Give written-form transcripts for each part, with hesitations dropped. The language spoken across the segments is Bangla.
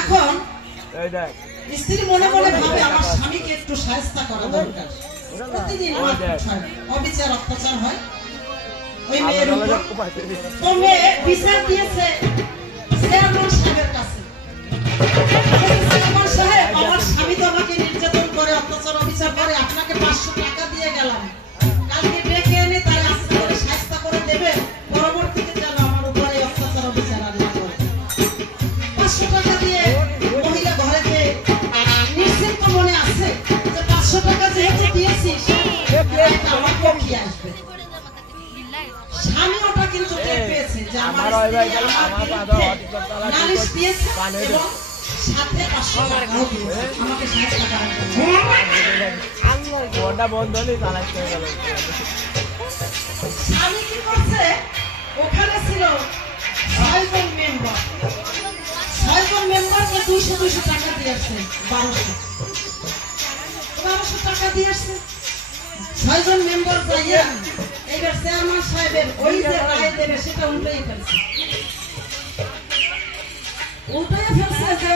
এখন স্ত্রী মনে মনে ভাবে আমার স্বামীকে একটু শায়েস্তা করা দরকার। প্রতিদিন অবিচার অত্যাচার হয় ওই মেয়ের উপর। তো মেয়ে বিচার দিয়েছে চেয়ারম্যান সাহেবের কাছে। চেয়ারম্যান সাহেব, আমার স্বামী তো আমাকে নির্যাতন করে, অত্যাচার অবিচার করে, আপনাকে 500 টাকা দিয়ে গেলাম, কালকে ডেকে এনে তার আস্তে করে শায়েস্তা করে দেবেন, পরবর্তীতে যেন আমার উপরে অত্যাচার অবিচার আর না করে। 500 টাকা দিয়ে মহিলা ঘরেতে নিশ্চিন্ত মনে আছে যে 500 টাকা যেহেতু দিয়েছিস আমার পক্ষে আসবে। স্বামী ওটা কিন্তু টের পেয়েছে যে আমার নালিশ দিয়েছে এবং সাথে 500 টাকাও দিয়েছে আমাকে শায়েস্তা করার জন্য। স্বামী কি করছে, ওখানে ছিল 6 জন মেম্বার, 6 জন মেম্বারকে 200 টাকা দিয়ে আসছে, 1200 টাকা দিয়ে আসছে। 6 জন মেম্বার যাইয়া এইবার চেয়ারম্যান সাহেবের ওই যে রায় দেবে সেটা উল্টাই ফেলছে। যে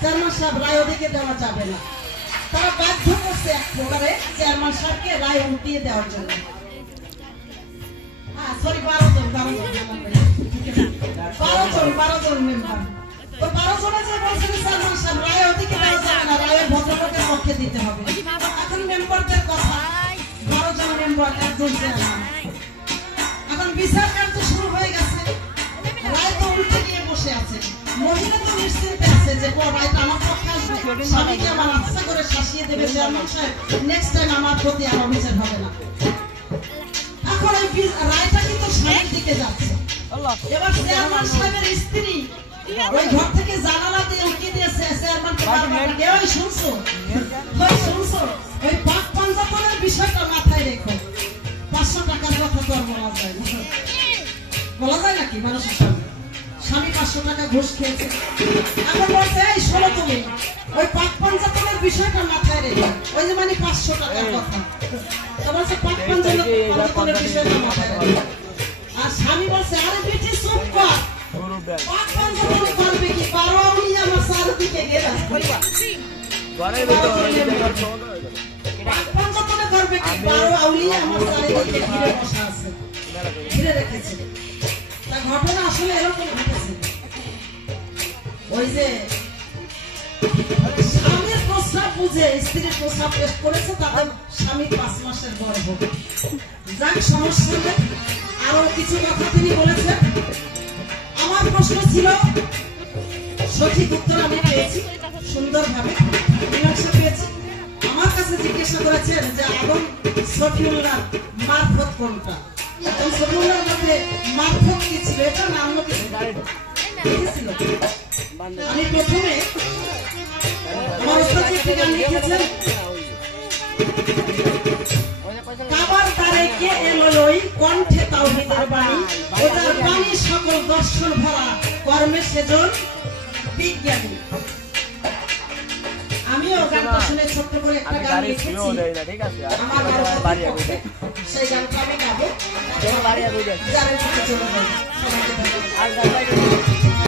চেয়ারম্যান সাহেব রায় ওদিকে দেওয়া যাবে না। তারা বাধ্য করছে এক প্রকারে চেয়ারম্যান সাহেবকে রায় উল্টিয়ে দেওয়ার জন্য। সরি 12 জন মেম্বার। তো 12 জনে যে বলছেন চেয়ারম্যান সাহেব রায় ওদিকে দেওয়া যাবে না, রায়ের ভদ্রলোকের পক্ষে দিতে হবে। এখন মেম্বারদের কথা 12 জন মেম্বার, একজন চেয়ারম্যান। এখন বিচার কার্য শুরু হয়ে গেছে, রায় তো উল্টে নিয়ে বসে আছে। মহিলা তো নিশ্চিন্তে আছে যে রায়টা আমার পক্ষে আসবে, স্বামীকে আমার আচ্ছা করে শাসিয়ে দেবে চেয়ারম্যান সাহেব, নেক্সট টাইম আমার প্রতি আর অবিচার হবে না। এখন এই রায়টা কিন্তু স্বামীর দিকে যাচ্ছে। এবার চেয়ারম্যান সাহেবের স্ত্রী ওই ঘর থেকে জানালা দিয়ে উঠিয়ে দিয়েছে চেয়ারম্যানকে, ওই শুনছো ওই পাক পাঞ্জাতনের বিষয়টা মাথায় রেখো। 500 টাকার কথা তো আর বলা যায় না, বলা যায় নাকি মানুষের সামনে? স্বামী 500 টাকা ঘুষ খেয়েছে। এখন বলছে এই শোনো, তুমি ওই পাক পাঞ্জাতনের বিষয়টা মাথায় রেখো, ওই যে মানে 500 টাকার কথা। তো বলছে পাক পাঞ্জাতনের বিষয়টা মাথায় রেখো। আর স্বামী বলছে আরে বেটি চুপ কর, পাক পাঞ্জাতন করবে কি, 12 আমি আমার চারদিকে গেলাম, পাক পাঞ্জাতনে করবে কি, 12 আউলিয়া আমার চারদিকে ঘিরে বসা আছে, ঘিরে রেখেছে। তা ঘটনা আসলে এরকম ঘটেছে। ওই যে স্বামীর প্রস্তাব বুঝে স্ত্রীর প্রস্তাব পেশ করেছে, তাদের স্বামী 5 মাসের গর্ভ। যাক, সমস্যা নেই। আরো কিছু কথা তিনি বলেছেন। আমার প্রশ্ন ছিল, সঠিক উত্তর আমি পেয়েছি, সুন্দরভাবে মীমাংসা পেয়েছি। আমার কাছে জিজ্ঞাসা করেছেন যে আদম সফিউল্লাহ মারফত কোনটা, আদম সফিউল্লাহর মধ্যে মারফত কি ছিল, এটা নাম ছিল। আমি প্রথমে আমার উস্তাদ একটি গান লিখেছেন, কাবার তারে কে এলো ওই কণ্ঠে তাওহীদের বাণী, ওটার বাণী সকল দর্শন ভরা, কর্মে সেজন বিজ্ঞানী। আমিও গানটা শুনে ছোট্ট করে একটা গান লিখেছি, আমার সেই গানটা আমি গাবো, যারা চলে যাবে।